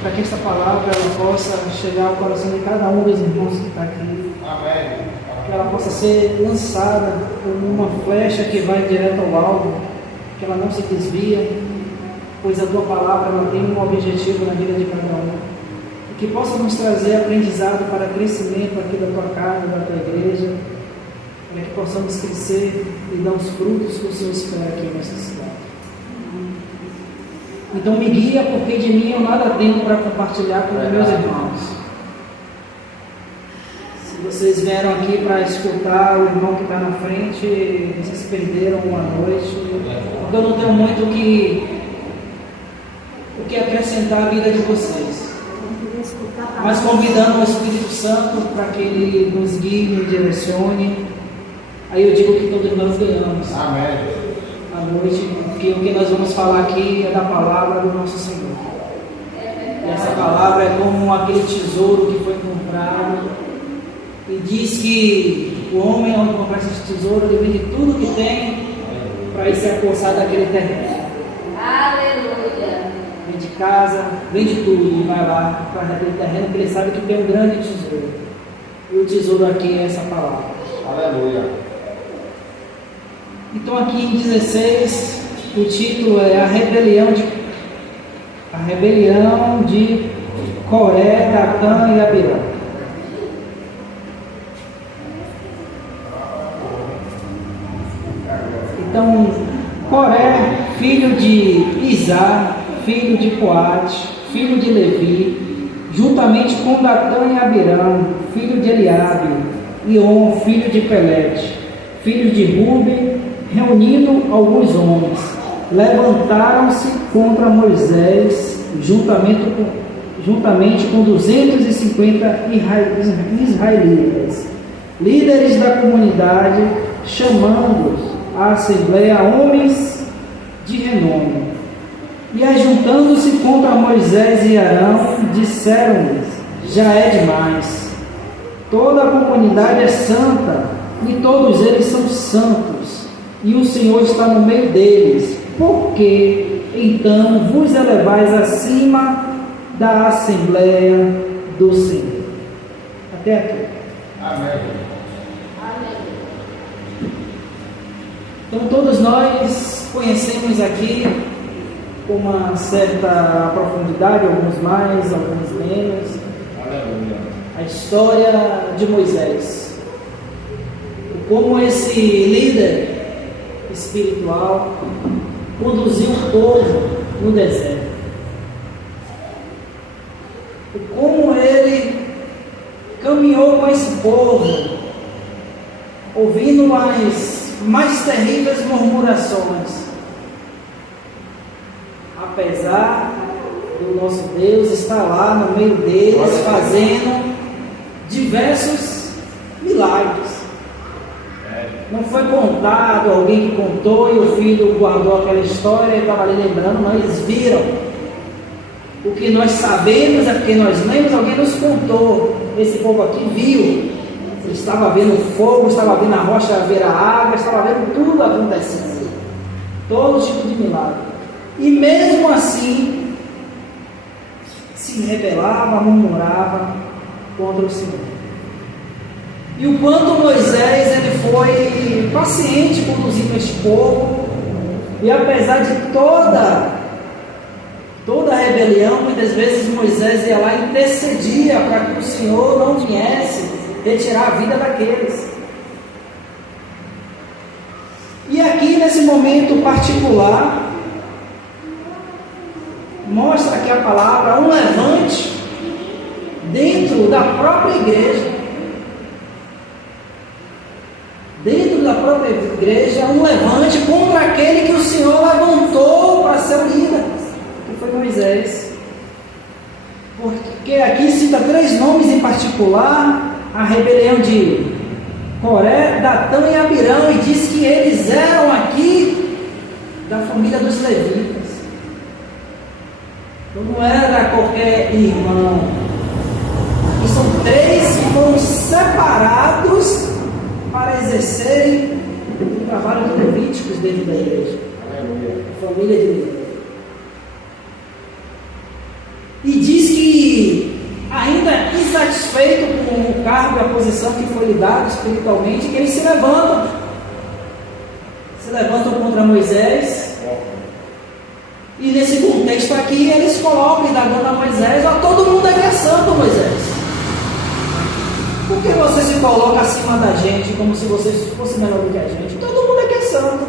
para que esta palavra ela possa chegar ao coração de cada um dos irmãos que está aqui. Amém. Que ela possa ser lançada como uma flecha que vai direto ao alvo, que ela não se desvia, pois a tua palavra ela tem um objetivo na vida de cada um. E que possa nos trazer aprendizado para crescimento aqui da tua casa, da tua igreja, para que possamos crescer e dar os frutos que o Senhor espera aqui nessa cidade. Então me guia, porque de mim eu nada tenho para compartilhar com os meus irmãos. Se vocês vieram aqui para escutar o irmão que está na frente, vocês perderam uma noite, porque eu não tenho muito o que acrescentar à vida de vocês. Mas convidando o Espírito Santo para que Ele nos guie, nos direcione. Aí eu digo que todos nós ganhamos. Amém. À noite, porque o que nós vamos falar aqui é da palavra do nosso Senhor. E essa palavra é como aquele tesouro que foi comprado. E diz que o homem, ao comprar esse tesouro, ele vende tudo que tem para ir se apossar daquele terreno. Aleluia. Vende casa, vende tudo e vai lá para aquele terreno que ele sabe que tem um grande tesouro. E o tesouro aqui é essa palavra. Aleluia. Então aqui em 16, o título é a rebelião de Coré, Datã e Abirão. Então, Coré, filho de Izar, filho de Coate, filho de Levi, juntamente com Datã e Abirão, filho de Eliabe, e On, filho de Pelete, filho de Rube, reunindo alguns homens, levantaram-se contra Moisés, juntamente com 250 israelitas, líderes da comunidade, chamando-os à assembleia homens de renome. E ajuntando-se contra Moisés e Arão, disseram-lhes: já é demais. Toda a comunidade é santa, e todos eles são santos, e o Senhor está no meio deles. Por que então vos elevais acima da assembleia do Senhor? Até aqui. Amém. Então todos nós conhecemos aqui com uma certa profundidade, alguns mais, alguns menos, a história de Moisés. Como esse líder espiritual conduziu o povo no deserto. Como ele caminhou com esse povo, ouvindo as mais terríveis murmurações. Apesar do nosso Deus estar lá no meio deles, fazendo diversos milagres. Não foi contado, alguém que contou e o filho guardou aquela história e estava ali lembrando, não, eles viram. O que nós sabemos é porque nós lemos, alguém nos contou. Esse povo aqui viu. Ele estava vendo o fogo, estava vendo a rocha ver a água, estava vendo tudo acontecendo. Todo tipo de milagre. E mesmo assim, se rebelava, murmurava contra o Senhor. E o quanto Moisés ele foi paciente conduzindo este povo, e apesar de toda a rebelião, muitas vezes Moisés ia lá e intercedia para que o Senhor não viesse retirar a vida daqueles. E aqui nesse momento particular, mostra aqui a palavra, um levante dentro da própria igreja. Dentro da própria igreja, um levante contra aquele que o Senhor levantou para ser o líder, que foi Moisés. Porque aqui cita 3 nomes em particular: a rebelião de Coré, Datã e Abirão, e diz que eles eram aqui da família dos levitas. Então não era qualquer irmão. E são 3 que foram separados para exercerem o trabalho de levíticos dentro da igreja. A família de Levi. E diz que e ainda insatisfeito com o cargo e a posição que foi lhe dado espiritualmente, que eles se levantam contra Moisés. E nesse contexto aqui, eles colocam e dão a Moisés: ó, todo mundo aqui é santo, Moisés. Por que você se coloca acima da gente, como se você fosse melhor do que a gente? Todo mundo aqui é santo.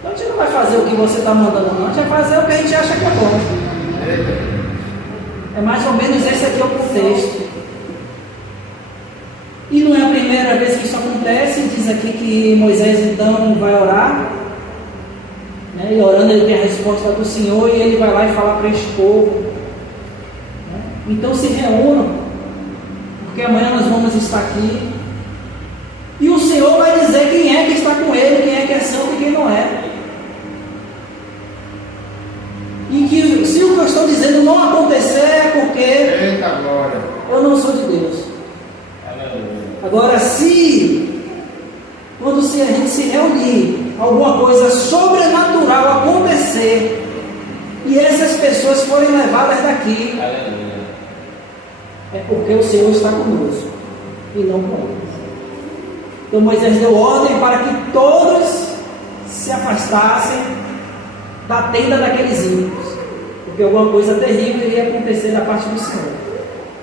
Então a gente não vai fazer o que você está mandando, não. A gente vai fazer o que a gente acha que é bom. É mais ou menos esse aqui é o contexto. E não é a primeira vez que isso acontece. Diz aqui que Moisés então vai orar, né? E orando ele tem a resposta do Senhor, e ele vai lá e fala para este povo, né? Então se reúnam, porque amanhã nós vamos estar aqui, e o Senhor vai dizer quem é que está com ele, quem é que é santo e quem não é. E que se o que eu estou dizendo não acontecer é porque eu não sou de Deus. Agora, se quando a gente se reunir, alguma coisa sobrenatural acontecer e essas pessoas forem levadas daqui, é porque o Senhor está conosco e não com eles. Então Moisés deu ordem para que todos se afastassem da tenda daqueles ímpios, porque alguma coisa terrível iria acontecer da parte do Senhor.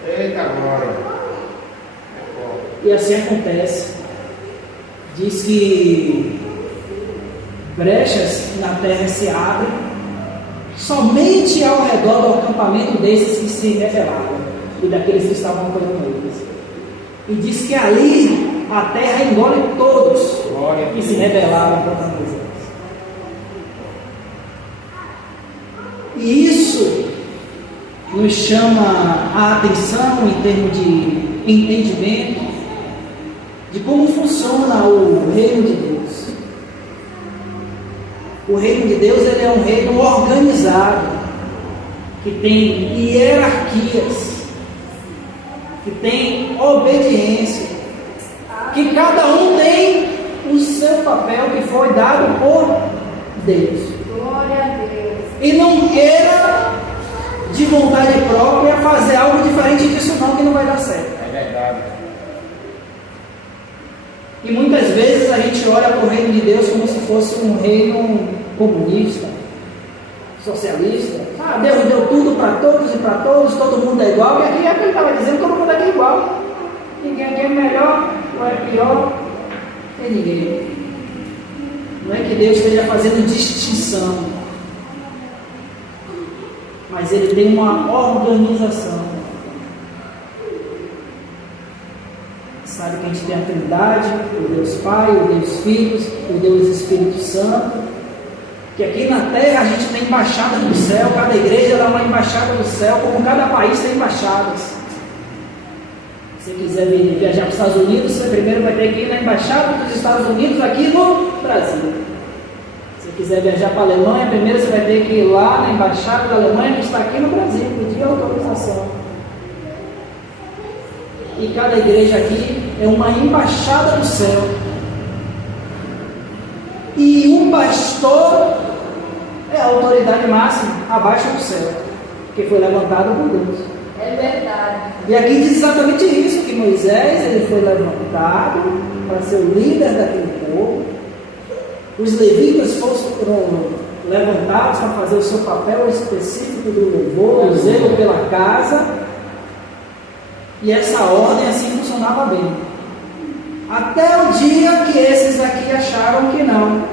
Eita glória! E assim acontece. Diz que brechas na terra se abrem somente ao redor do acampamento desses que se rebelaram e daqueles que estavam apoiando eles. E diz que ali a terra engole todos que se rebelaram contra Moisés. E isso nos chama a atenção em termos de entendimento de como funciona o reino de Deus. O reino de Deus, ele é um reino organizado, que tem hierarquias, que tem obediência, que cada um tem o seu papel que foi dado por Deus. Glória a Deus. E não queira de vontade própria fazer algo diferente disso não, que não vai dar certo. É verdade. E muitas vezes a gente olha para o reino de Deus como se fosse um reino comunista, socialista. Ah, Deus deu tudo para todos e para todos, todo mundo é igual. E aqui é o que ele estava dizendo, todo mundo aqui é igual. Ninguém aqui é melhor ou é pior. Tem ninguém. Não é que Deus esteja fazendo distinção, mas Ele tem uma organização. Sabe que a gente tem a Trindade, o Deus Pai, o Deus Filho, o Deus Espírito Santo. Que aqui na terra a gente tem embaixadas do céu, cada igreja dá uma embaixada do céu, como cada país tem embaixadas. Se você quiser viajar para os Estados Unidos, você primeiro vai ter que ir na embaixada dos Estados Unidos aqui no Brasil. Se quiser viajar para a Alemanha, primeiro você vai ter que ir lá na embaixada da Alemanha que está aqui no Brasil, pedir autorização. E cada igreja aqui é uma embaixada do céu. E um pastor é a autoridade máxima abaixo do céu, que foi levantado por Deus. É verdade. E aqui diz exatamente isso, que Moisés ele foi levantado para ser o líder daquele povo. Os levitas foram levantados para fazer o seu papel específico do louvor, do zelo pela casa. E essa ordem assim funcionava bem. Até o dia que esses aqui acharam que não.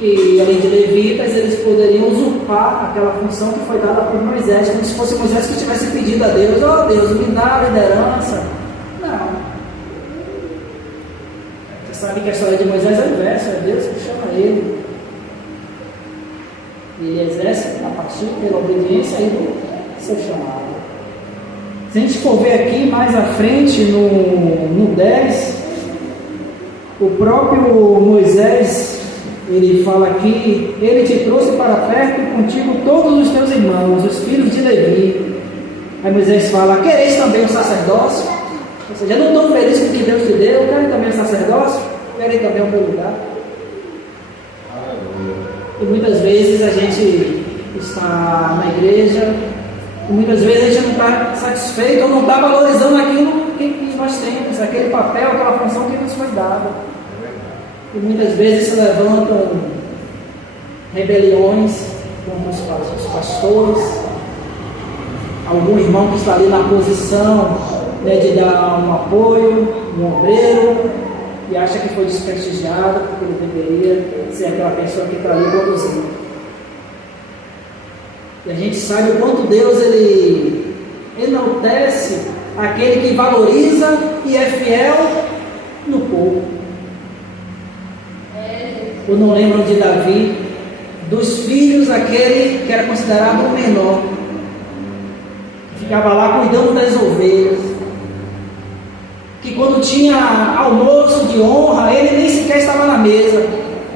E além de levitas, eles poderiam usurpar aquela função que foi dada por Moisés, como se fosse Moisés que tivesse pedido a Deus: ó Deus, me dá a liderança. Não. Você sabe que a história de Moisés é o inverso, é Deus que chama ele. Ele exerce a partir pela obediência e do seu chamado. Se a gente for ver aqui mais à frente, no 10, o próprio Moisés, ele fala aqui: ele te trouxe para perto e contigo todos os teus irmãos, os filhos de Levi. Aí Moisés fala: quereis também o sacerdócio? Ou seja, não estou feliz com o que Deus te deu, querem também o sacerdócio? Querem também o meu lugar? E muitas vezes a gente está na igreja, e muitas vezes a gente não está satisfeito ou não está valorizando aquilo que nós temos, aquele papel, aquela função que nos foi dada. E muitas vezes se levantam rebeliões contra os pastores, algum irmão que está ali na posição, né, de dar um apoio, um obreiro, e acha que foi desprestigiado porque ele deveria ser aquela pessoa que está ali conduzindo. E a gente sabe o quanto Deus ele enaltece aquele que valoriza e é fiel no pouco. Ou não lembram de Davi, dos filhos, aquele que era considerado o menor, ficava lá cuidando das ovelhas, que quando tinha almoço de honra, ele nem sequer estava na mesa.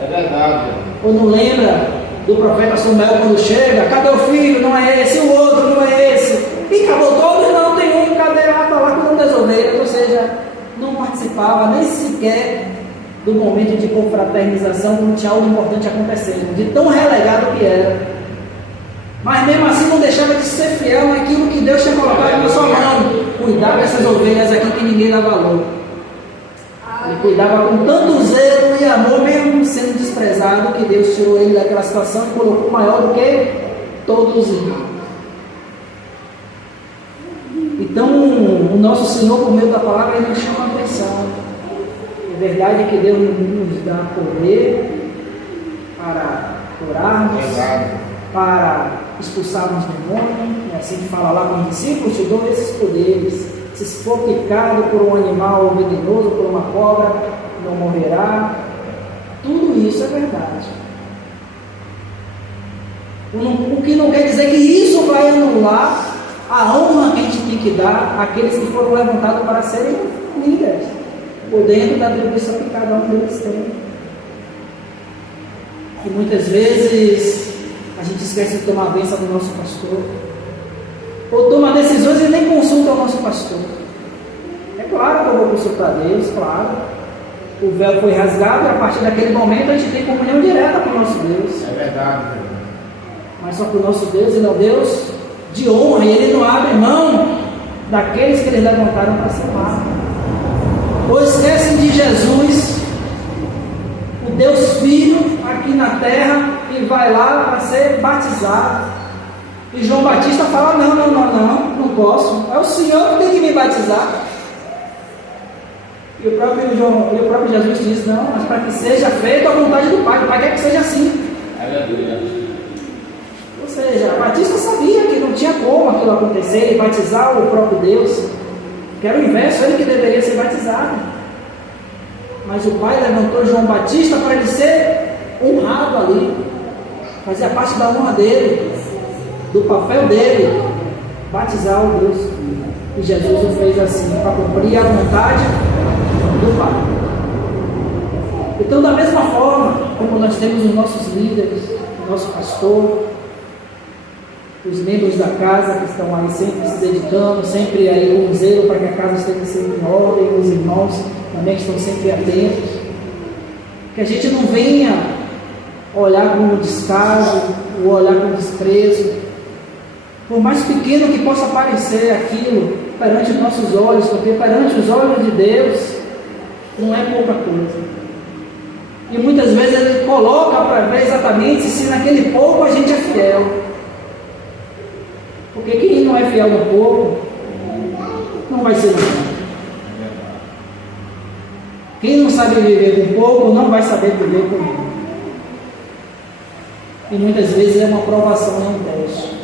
É verdade. Ou não lembra do profeta Samuel quando chega, cadê o filho? Não é esse, o outro não é esse, e acabou todos, não tem um, cadê? Ah, está lá cuidando das ovelhas. Ou seja, não participava nem sequer do momento de confraternização, quando tinha algo importante acontecendo, de tão relegado que era. Mas mesmo assim não deixava de ser fiel naquilo que Deus tinha colocado na sua mão, cuidar dessas ovelhas aqui que ninguém dá valor. Ele cuidava com tanto zelo e amor, mesmo sendo desprezado, que Deus tirou ele daquela situação e colocou maior do que todos os irmãos. Então o nosso Senhor, por meio da palavra, ele nos chama a atenção. É verdade que Deus nos dá poder para orarmos, para expulsarmos demônios, e assim que fala lá com os discípulos, te dou esses poderes. Se for picado por um animal venenoso, por uma cobra, não morrerá. Tudo isso é verdade. O que não quer dizer que isso vai anular a honra que a gente tem que dar àqueles que foram levantados para serem líderes, por dentro da atribuição que cada um deles tem. E muitas vezes a gente esquece de tomar a bênção do nosso pastor, ou toma decisões e nem consulta o nosso pastor. É claro que eu vou consultar Deus, claro. O véu foi rasgado e a partir daquele momento a gente tem comunhão direta com o nosso Deus. É verdade. Mas só que o nosso Deus, ele é o Deus de honra, e ele não abre mão daqueles que eles levantaram para ser amado. Ou esquecem de Jesus, o Deus Filho aqui na terra, e vai lá para ser batizado. E João Batista fala, não posso, é o Senhor que tem que me batizar. E o próprio Jesus diz, não, mas para que seja feita a vontade do Pai, o Pai quer que seja assim. Ou seja, Batista sabia que não tinha como aquilo acontecer e batizar o próprio Deus, que era o inverso, ele que deveria ser batizado. Mas o Pai levantou João Batista para ele ser honrado ali, fazia parte da honra dele, do papel dele, batizar o Deus. E Jesus o fez assim, para cumprir a vontade do Pai. Então, da mesma forma como nós temos os nossos líderes, o nosso pastor, os membros da casa que estão aí sempre se dedicando, sempre aí com zelo para que a casa esteja sempre em ordem, os irmãos também que estão sempre atentos, que a gente não venha olhar com descaso, ou olhar com desprezo, por mais pequeno que possa parecer aquilo perante os nossos olhos, porque perante os olhos de Deus não é pouca coisa. E muitas vezes ele coloca para ver exatamente se naquele pouco a gente é fiel. Porque quem não é fiel no pouco não vai ser nada. Quem não sabe viver com pouco não vai saber viver com muito. E muitas vezes é uma provação, não um teste.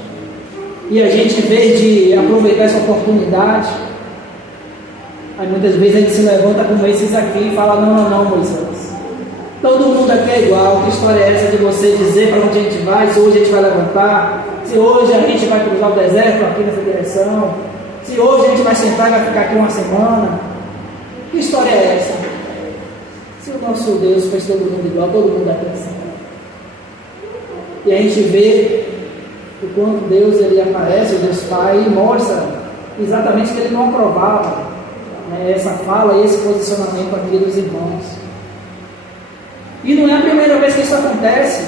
E a gente, em vez de aproveitar essa oportunidade, aí muitas vezes a gente se levanta como esses aqui e fala, não, Moisés, todo mundo aqui é igual, que história é essa de você dizer para onde a gente vai, se hoje a gente vai levantar, se hoje a gente vai cruzar o deserto aqui nessa direção, se hoje a gente vai sentar e vai ficar aqui uma semana, que história é essa? Se o nosso Deus fez todo mundo igual, todo mundo aqui é assim. E a gente vê o quanto Deus ele aparece, o Deus Pai, e mostra exatamente que ele não aprovava, né, essa fala e esse posicionamento aqui dos irmãos. E não é a primeira vez que isso acontece,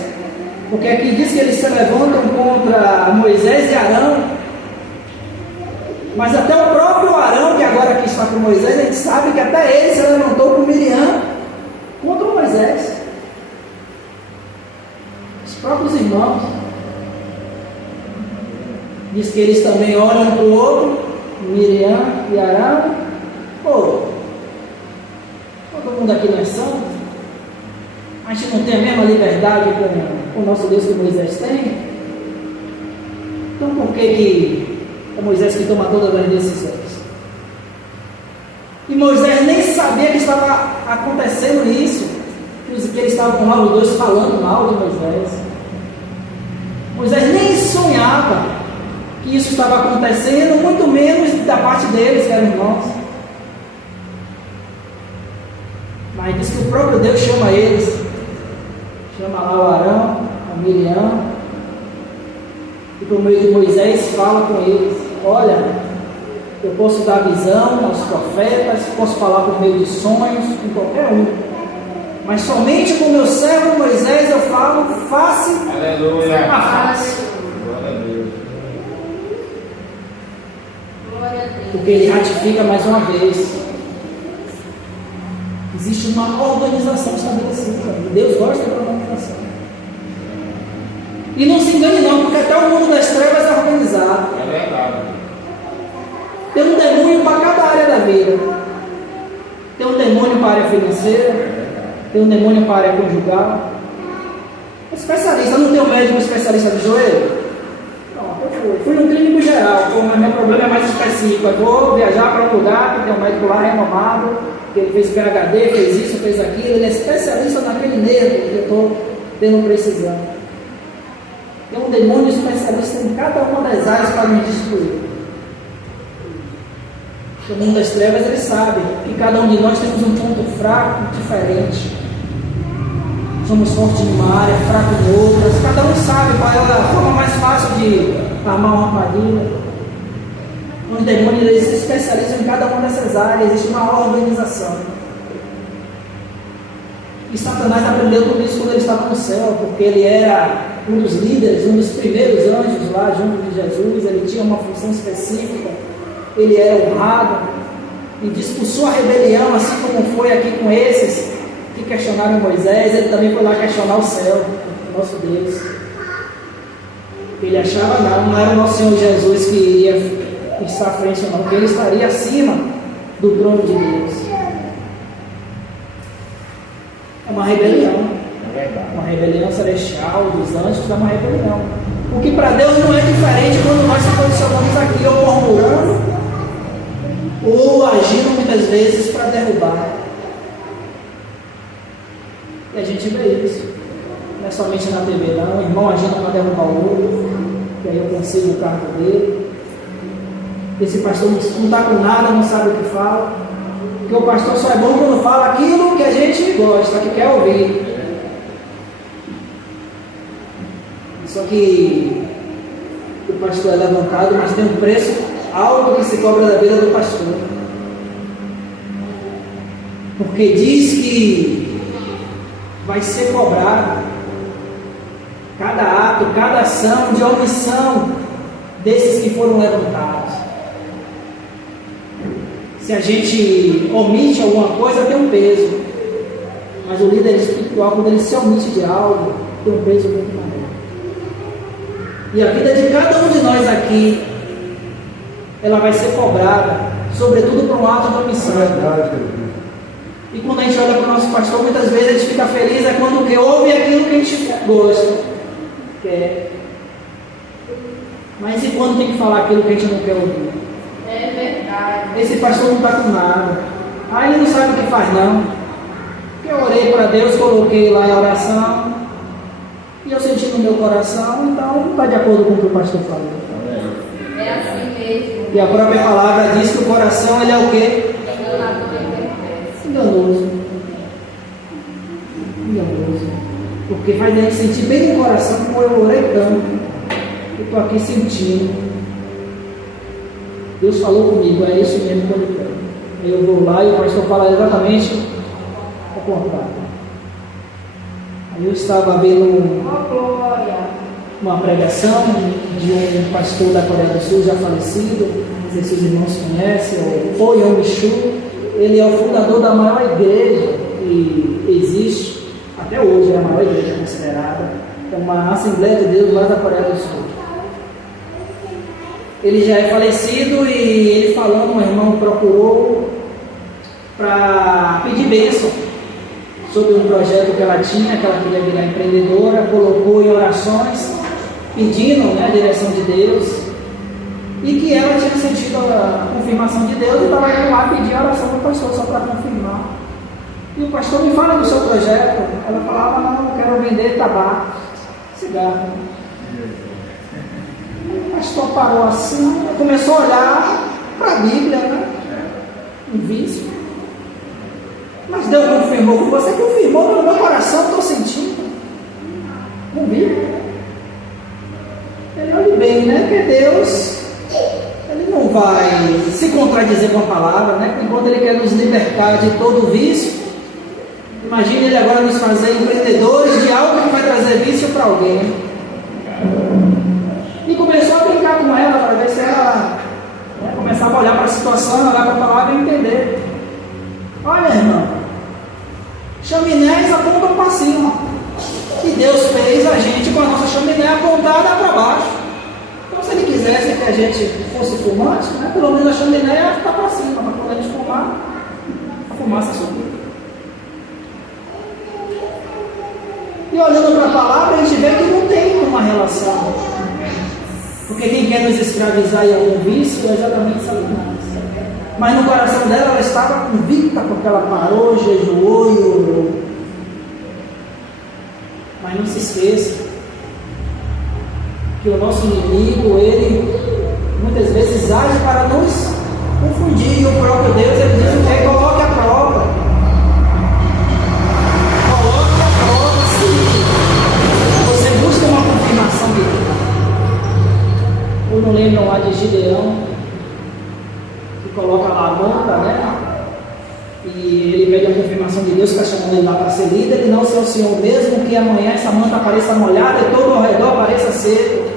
porque aqui diz que eles se levantam Mas até o próprio Arão, que agora aqui está com Moisés, a gente sabe que até ele se levantou com Miriam contra Moisés. Os próprios irmãos. Diz que eles também olham um para o outro, Miriam e Arão. Pô, todo mundo aqui não é santo? A gente não tem a mesma liberdade com o nosso Deus que Moisés tem? Então por que é Moisés que toma todas as decisões? E Moisés nem sabia que estava acontecendo isso, que eles estavam lá os dois falando mal de Moisés. Moisés nem sonhava que isso estava acontecendo, muito menos da parte deles, que eram irmãos. Mas diz que o próprio Deus chama eles, chama lá o Arão, a Miriam, e por meio de Moisés fala com eles: olha, eu posso dar visão aos profetas, posso falar por meio de sonhos, com qualquer um, mas somente com o meu servo Moisés eu falo face a face. Porque ele ratifica mais uma vez: existe uma organização estabelecida. Deus gosta da organização. E não se engane não, porque até o mundo das trevas é organizado. É verdade. Tem um demônio para cada área da vida. Tem um demônio para a área financeira, tem um demônio para a área conjugal. Especialista, não tem um médico especialista de joelho? Eu fui no clínico geral, mas meu problema é mais específico. Eu vou viajar para um lugar que tem um médico lá renomado, que ele fez PhD, fez isso, fez aquilo, ele é especialista naquele nervo que eu estou tendo precisão. Tem um demônio especialista em cada uma das áreas para me destruir. O mundo das trevas, ele sabe que cada um de nós temos um ponto fraco diferente. Somos fortes em uma área, fracos em outras. Cada um sabe qual é a forma mais fácil de armar uma armadilha. Os demônios, eles se especializam em cada uma dessas áreas. Existe uma organização. E Satanás aprendeu tudo isso quando ele estava no céu, porque ele era um dos líderes, um dos primeiros anjos lá junto de Jesus. Ele tinha uma função específica. Ele era honrado e expulsou a rebelião, assim como foi aqui com esses que questionaram Moisés. Ele também foi lá questionar o céu, o nosso Deus. Ele achava não era o nosso Senhor Jesus que iria estar à frente, não, que ele estaria acima do trono de Deus. É uma rebelião. Uma rebelião celestial dos anjos é uma rebelião. O que para Deus não é diferente quando nós se posicionamos aqui ou murmurando ou agindo muitas vezes para derrubar. E a gente vê isso. Não é somente na TV, não. O irmão agindo para derrubar o outro, que aí eu consigo o cargo dele. Esse pastor não está com nada, não sabe o que fala. Porque o pastor só é bom quando fala aquilo que a gente gosta, que quer ouvir. Só que o pastor é levantado, mas tem um preço alto que se cobra da vida do pastor. Porque diz que vai ser cobrado cada ato, cada ação de omissão desses que foram levantados. Se a gente omite alguma coisa, tem um peso. Mas o líder espiritual, quando ele se omite de algo, tem um peso muito maior. E a vida de cada um de nós aqui, ela vai ser cobrada, sobretudo por um ato de omissão. E quando a gente olha para o nosso pastor, muitas vezes a gente fica feliz é quando ouve aquilo que a gente gosta, quer. Mas e quando tem que falar aquilo que a gente não quer ouvir? É verdade. Esse pastor não está com nada. Ele não sabe o que faz não. Porque eu orei para Deus, coloquei lá a oração, e eu senti no meu coração, então não está de acordo com o que o pastor falou. É assim mesmo. E a própria palavra diz que o coração, ele é o quê? Enganoso. Porque faz a gente sentir bem no coração como eu orei tanto. Eu estou aqui sentindo. Deus falou comigo, é isso mesmo que eu quero. Aí eu vou lá e o pastor fala exatamente o contrário. Aí eu estava vendo uma pregação de um pastor da Coreia do Sul, já falecido, não sei se os irmãos conhecem, o Yong Shu, ele é o fundador da maior igreja que existe, até hoje é a maior igreja considerada, é uma Assembleia de Deus lá da Coreia do Sul. Ele já é falecido e ele falando, um irmão procurou para pedir bênção sobre um projeto que ela tinha, que ela queria virar empreendedora, colocou em orações, pedindo, né, a direção de Deus, e que ela tinha sentido a confirmação de Deus e estava indo lá pedir a oração do pastor só para confirmar. E o pastor me fala do seu projeto. Ela falava: não, eu quero vender tabaco, cigarro. O pastor parou assim, começou a olhar para a Bíblia, né? Um vício. Mas Deus confirmou com você, confirmou no meu coração, estou sentindo. Não viu? Ele olha bem, né? Porque Deus, Ele não vai se contradizer com a palavra, né? Enquanto Ele quer nos libertar de todo o vício, imagine Ele agora nos fazer empreendedores de algo que vai trazer vício para alguém. E começou a brincar com ela para ver se ela, né, começava a olhar para a situação, olhar para a palavra e entender. Olha, irmão, chaminés apontam para cima. E Deus fez a gente com a nossa chaminé apontada para baixo. Então, se Ele quisesse que a gente fosse fumante, né, pelo menos a chaminé ia ficar para cima, para quando a gente fumar, a fumaça subir. E olhando para a palavra, a gente vê que não tem uma relação. Porque quem quer nos escravizar em algum vício é exatamente Satanás. Mas no coração dela, ela estava convicta porque ela parou, jejuou e orou. Mas não se esqueça que o nosso inimigo, ele muitas vezes age para nos confundir. E o próprio Deus, ele diz o que? Coloque a prova. Coloque a prova, sim. Você busca uma confirmação de Deus. Ou não lembram lá de Gideão, que coloca lá a manta, né? E ele pede a confirmação de Deus, que está chamando ele lá para ser líder. E não ser o Senhor mesmo, que amanhã essa manta apareça molhada e todo ao redor apareça seco.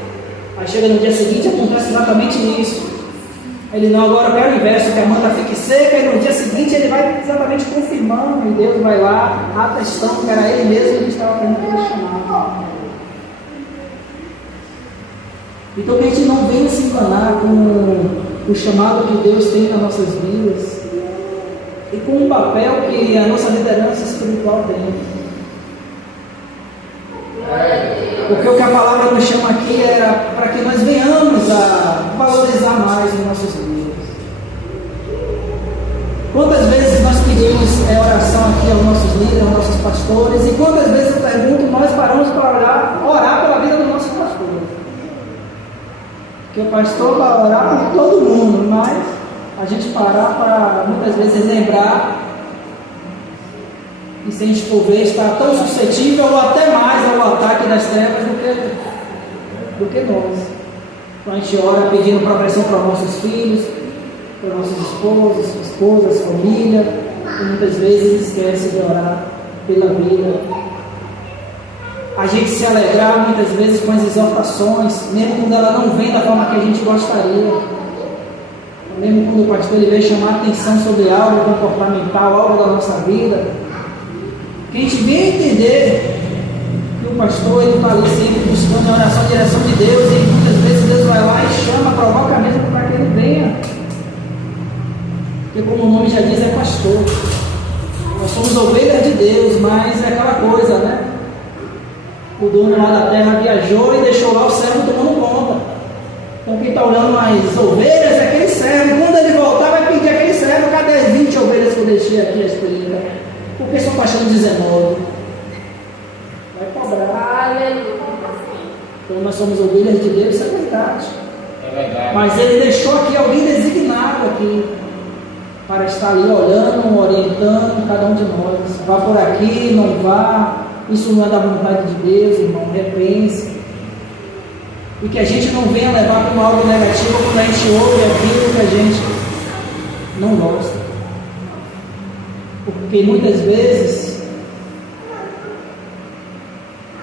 Aí chega no dia seguinte, acontece exatamente isso. Ele não, agora eu quero o inverso, que a manta fique seca, e no dia seguinte ele vai exatamente confirmando, e Deus vai lá atestando que era ele mesmo que estava fazendo aquele chamado. Então que a gente não venha se enganar com o chamado que Deus tem nas nossas vidas e com o papel que a nossa liderança espiritual tem. Porque o que a palavra nos chama aqui era para que nós venhamos a valorizar mais os nossos líderes. Quantas vezes nós pedimos oração aqui aos nossos líderes, aos nossos pastores, e quantas vezes eu pergunto, nós paramos para orar pela vida dos nossos pastores? Porque o pastor vai orar por todo mundo, mas a gente parar para muitas vezes lembrar, e se a gente for ver, está tão suscetível ou até mais ao ataque das trevas do que nós. Então a gente ora pedindo proteção para os nossos filhos, para os nossos esposas, família, e muitas vezes esquece de orar pela vida. A gente se alegrar muitas vezes com as exaltações, mesmo quando ela não vem da forma que a gente gostaria. Mesmo quando o pastor ele veio chamar a atenção sobre algo comportamental, algo da nossa vida, que a gente venha entender que o pastor ele está ali sempre buscando a oração, a direção de Deus, e muitas vezes Deus vai lá e chama, provoca mesmo para que ele venha. Porque como o nome já diz, é pastor. Nós somos ovelhas de Deus, mas é aquela coisa, né? O dono lá da terra viajou e deixou lá o servo tomando conta. Então quem está olhando as ovelhas é aquele servo. Quando ele voltar, vai pedir aquele servo: cadê as 20 ovelhas que eu deixei aqui, as 30? Porque só está achando 19. Vai cobrar. Então nós somos ovelhas de Deus, isso é verdade. Mas ele deixou aqui alguém designado aqui para estar ali olhando, orientando cada um de nós. Vá por aqui, não vá. Isso não é da vontade de Deus, irmão. Repense. E que a gente não venha levar como algo negativo quando a gente ouve aquilo que a gente não gosta. Porque muitas vezes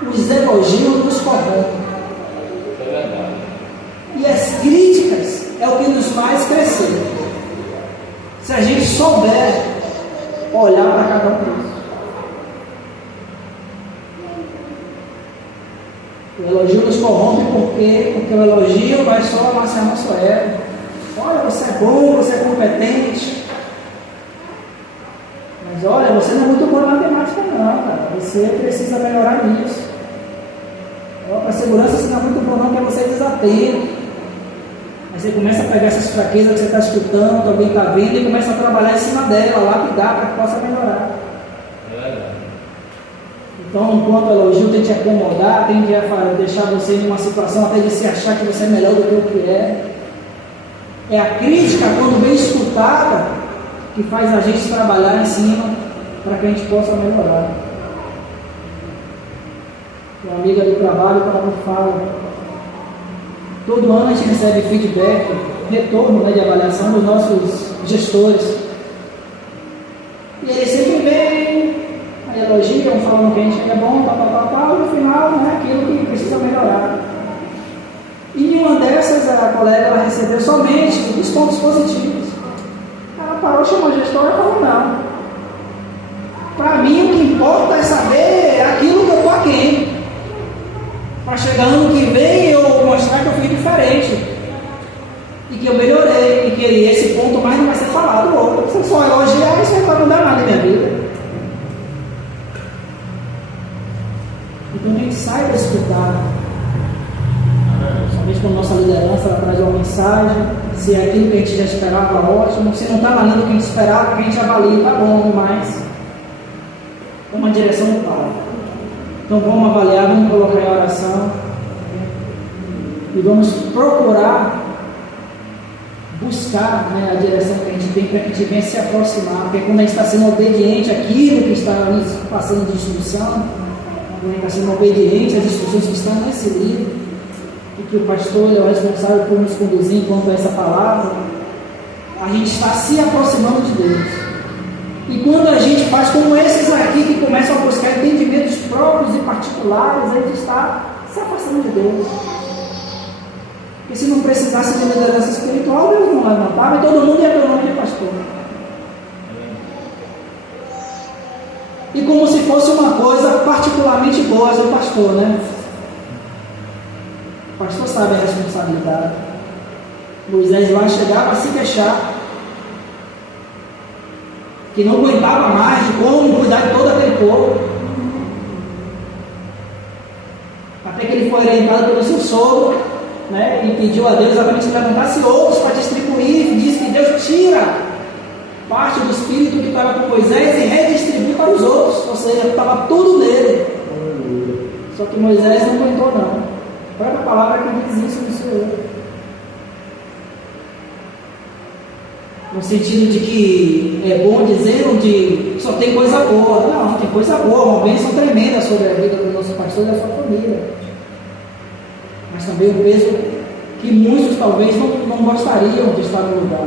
os elogios nos corrompem. E as críticas é o que nos faz crescer. Se a gente souber olhar para cada um deles. O elogio nos corrompe porque o elogio vai só amaciar nosso ego. Olha, você é bom, você é competente. Mas olha, você não é muito bom em matemática não, cara. Você precisa melhorar nisso. Para segurança você não é muito bom não, porque você é desatento. Aí você começa a pegar essas fraquezas que você está escutando, que alguém está vendo, e começa a trabalhar em cima dela, lapidar para que possa melhorar. Então, enquanto o elogio tem que te acomodar, tem que deixar você em uma situação até de se achar que você é melhor do que o que é. É a crítica, quando bem escutada, que faz a gente trabalhar em cima para que a gente possa melhorar. Uma amiga do trabalho, ela me fala, todo ano a gente recebe feedback, retorno, né, de avaliação dos nossos gestores. E eles sempre vêm, aí elogiam, falando que a gente é bom, tal, e no final, né, aquilo que precisa melhorar. E em uma dessas, a colega ela recebeu somente os pontos positivos. Ela parou, chamou a gestora e falou, não. Para mim o que importa é saber aquilo que eu estou aquém. Para chegar ano que vem eu mostrar que eu fui diferente. E que eu melhorei. E que esse ponto mais não vai ser falado outro. Você só elogiar, isso não vai mudar nada em minha vida. Então a gente saiba escutar. Somente quando nossa liderança ela traz uma mensagem, se é aquilo que a gente já esperava, ótimo. Se não está valendo o que a gente esperava, que a gente avalie, tá bom, mas é uma direção do Pai. Então vamos avaliar, vamos colocar em oração e vamos procurar buscar, né, a direção que a gente tem para que a gente venha se aproximar, porque quando a gente está sendo obediente àquilo que está nos passando de instrução, quando a gente está sendo obediente às instruções que estão nesse livro, e que o pastor é o responsável por nos conduzir enquanto a essa palavra, a gente está se aproximando de Deus. E quando a gente faz como esses aqui que começam a buscar entendimentos próprios e particulares, a gente está se afastando de Deus. E se não precisasse de liderança espiritual, Deus não levantava e todo mundo ia ter o nome de pastor. E como se fosse uma coisa particularmente boa do pastor, né? O pastor sabe a responsabilidade. Moisés lá chegava a se queixar que não aguentava mais de como cuidar de todo aquele povo. Até que ele foi orientado pelo seu sogro, né, e pediu a Deus exatamente que levantasse outros para distribuir. Diz que Deus tira parte do espírito que estava com Moisés e redistribui para os outros, ou seja, estava tudo nele. Só que Moisés não aguentou não. A própria palavra que diz isso no Senhor. No sentido de que é bom dizer onde só tem coisa boa. Não, tem coisa boa, uma bênção tremenda sobre a vida do nosso pastor e da sua família. Mas também o peso que muitos talvez não gostariam de estar no lugar.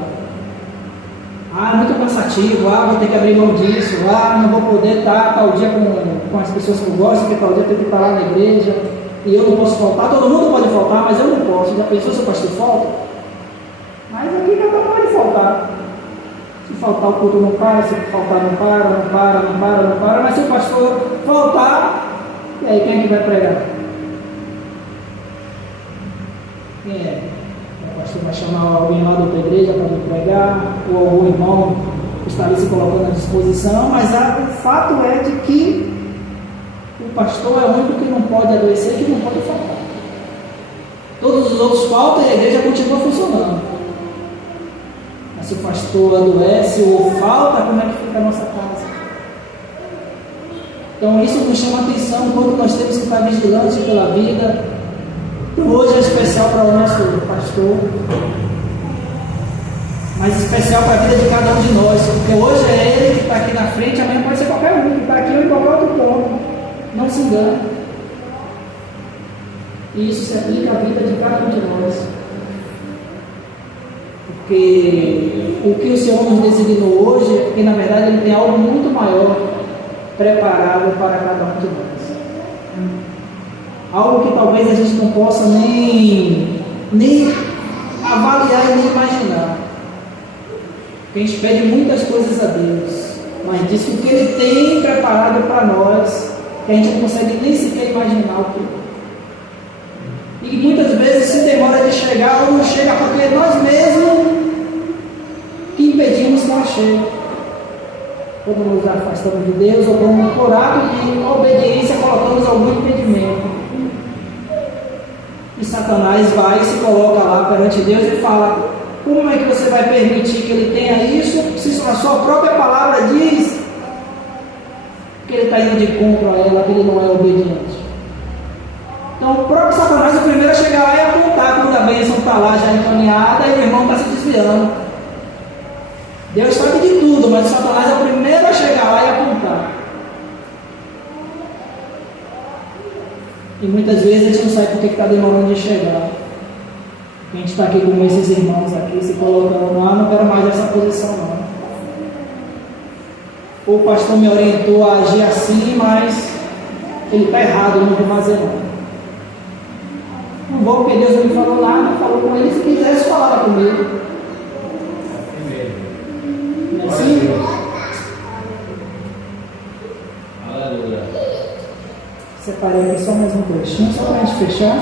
Ah, muito cansativo, vou ter que abrir mão disso, não vou poder estar tal dia com as pessoas que eu gosto, porque tal dia eu tenho que estar lá na igreja, e eu não posso faltar. Todo mundo pode faltar, mas eu não posso. Já pensou se o pastor falta? Mas aqui cada um pode faltar. Se faltar o culto não para, se faltar não para. Mas se o pastor faltar, e aí quem é que vai pregar? Quem é? O pastor vai chamar alguém lá da outra igreja para vir pregar, ou algum irmão que está ali se colocando à disposição, mas o fato é de que o pastor é o único que não pode adoecer e que não pode faltar. Todos os outros faltam e a igreja continua funcionando. Mas se o pastor adoece ou falta, como é que fica a nossa casa? Então isso nos chama a atenção quando nós temos que estar vigilantes pela vida. Então hoje é especial para o nosso pastor, mas especial para a vida de cada um de nós, porque hoje é ele que está aqui na frente, amanhã pode ser qualquer um que está aqui ou em qualquer outro ponto. Não se engane. E isso se aplica à vida de cada um de nós. Porque o que o Senhor nos designou hoje é porque na verdade Ele tem algo muito maior preparado para cada um de nós. Algo que talvez a gente não possa nem avaliar e nem a gente pede muitas coisas a Deus, mas diz que o que Ele tem preparado para nós, que a gente não consegue nem sequer imaginar o que é. E muitas vezes se demora de chegar ou não chega porque nós mesmos que impedimos que ela chegue. Quando nos afastamos de Deus ou quando por ato de obediência colocamos algum impedimento. E Satanás vai e se coloca lá perante Deus e fala: como é que você vai permitir que ele tenha isso, se a sua própria palavra diz que ele está indo de encontro a ela, que ele não é obediente? Então o próprio Satanás é o primeiro a chegar lá e apontar quando a bênção está lá já encaminhada e o irmão está se desviando. Deus sabe de tudo, mas o Satanás é o primeiro a chegar lá e apontar. E muitas vezes a gente não sabe porque está demorando de chegar. A gente está aqui com esses irmãos aqui, se colocando lá, não quero mais essa posição não. O pastor me orientou a agir assim, mas ele está errado, eu não vou fazer não. Não vou porque Deus não me falou nada, falou com ele, se quisesse falar comigo. Não é assim? Aleluia. Separei aqui só mais um trechinho, só para a gente fechar.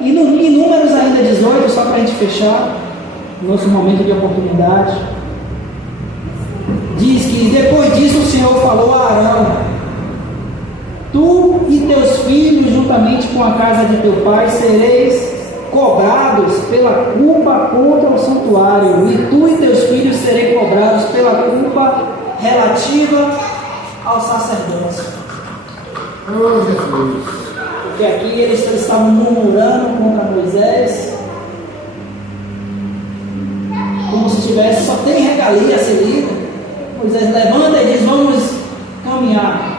E em Números ainda 18, só para a gente fechar, nosso momento de oportunidade, diz que depois disso o Senhor falou a Arão: tu e teus filhos, juntamente com a casa de teu pai, sereis cobrados pela culpa contra o santuário, e tu e teus filhos serei cobrados pela culpa relativa ao sacerdócio. Oh, Jesus. Porque aqui eles estavam murmurando contra Moisés, como se tivesse, só tem regalia a ser lido. Moisés levanta e diz: vamos caminhar.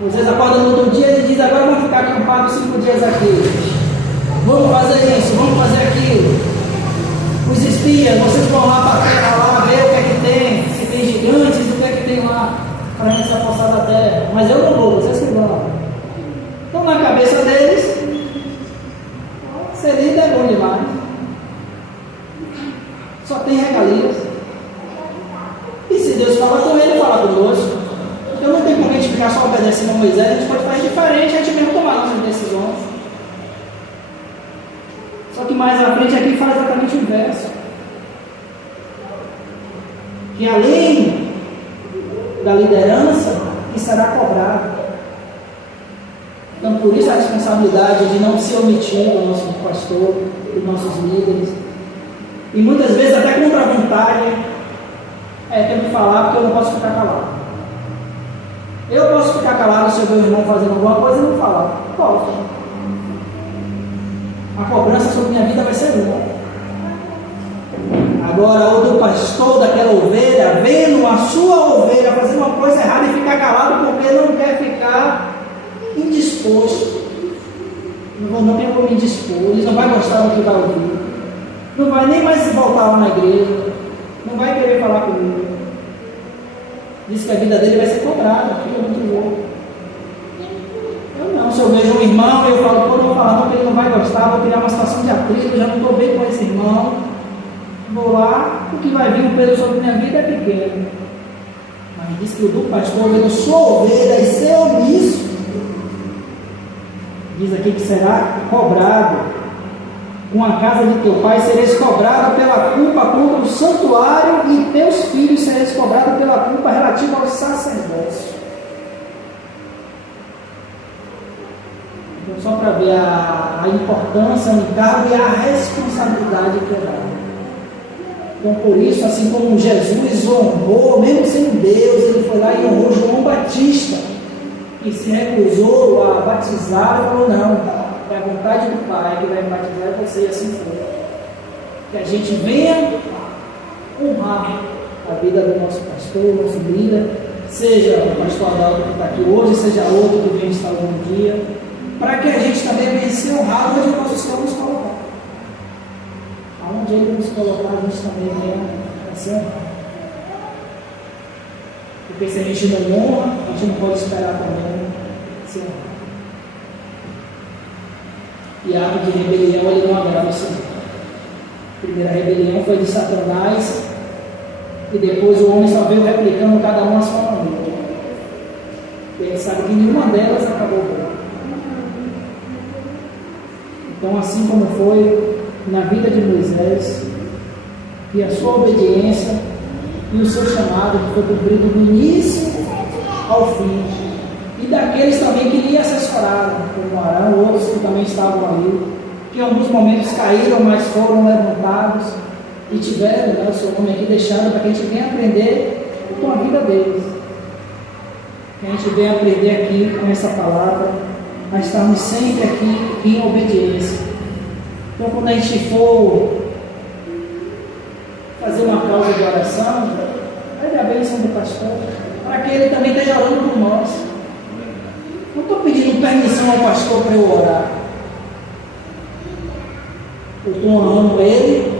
Moisés acorda no outro dia e diz: agora vamos ficar acampados 5 dias aqui. Vamos fazer isso, vamos fazer aquilo. Os espias, vocês vão lá para a terra, lá ver o que é que tem, se tem gigantes, o que é que tem lá, para a gente se apossar da terra. Mas eu não vou, vocês que vão. Então, na cabeça deles, ser líder é bom demais. Só tem regalias. E se Deus fala com ele, fala conosco. Então não tem como a gente ficar só obedecendo a Moisés, a gente pode fazer diferente, a gente mesmo tomar nossas decisões. Só que mais à frente aqui faz exatamente o inverso. Que além da liderança, que será cobrado. Então por isso a responsabilidade de não se omitir do nosso pastor, dos nossos líderes. E muitas vezes até contra a vontade, tenho que falar porque eu não posso ficar calado. Eu posso ficar calado se eu ver o irmão fazendo alguma coisa e não falar. Posso. A cobrança sobre minha vida vai ser uma. Agora, o do pastor daquela ovelha, vendo a sua ovelha fazendo uma coisa errada e ficar calado porque não quer ficar indisposto. Não tem como me indispor, ele não vai gostar do que vai ouvir. Não vai nem mais se voltar lá na igreja. Não vai querer falar comigo. Diz que a vida dele vai ser cobrada. Fica muito louco. Eu não, se eu vejo um irmão e eu falo, pô, não vou falar não, porque ele não vai gostar, vou criar uma situação de atrito, já não estou bem com esse irmão. Vou lá, o que vai vir um peso sobre minha vida é pequeno. Mas diz que o do pastor, vendo sua ovelha e ser omisso, diz aqui que será cobrado. Com a casa de teu pai sereis cobrado pela culpa contra o santuário, e teus filhos sereis cobrado pela culpa relativa ao sacerdócio. Então, só para ver a importância, o encargo e a responsabilidade que é dada. Então, por isso, assim como Jesus honrou, mesmo sendo Deus, ele foi lá e honrou João Batista, que se recusou a batizar e falou: não, é a vontade do Pai que vai me batizar e você, e assim foi. Que a gente venha honrar a vida do nosso pastor, nosso líder, seja o pastor Adalto que está aqui hoje, seja outro que vem estar algum dia, para que a gente também venha ser honrado onde o nosso Senhor nos colocar. Aonde Ele nos colocar, a gente também venha ser honrado. Porque se a gente não honra, a gente não pode esperar também ser honrado. E ato de rebelião, ele não agrada o Senhor. primeira rebelião foi de Satanás, e depois o homem só veio replicando cada um a sua maneira. E ele sabe que nenhuma delas acabou bem. Então, assim como foi na vida de Moisés, e a sua obediência e o seu chamado que foi cumprido do início ao fim, e daqueles também que lhe assessoraram, como Arão, outros que também estavam ali, que em alguns momentos caíram, mas foram levantados e tiveram, né, o seu nome aqui deixado para que a gente venha aprender com a vida deles, que a gente venha aprender aqui com essa palavra, a estarmos sempre aqui em obediência. Então, quando a gente for fazer uma pausa de oração, pede a bênção do pastor, para que ele também esteja orando por nós. Não estou pedindo permissão ao pastor para eu orar. Eu estou honrando ele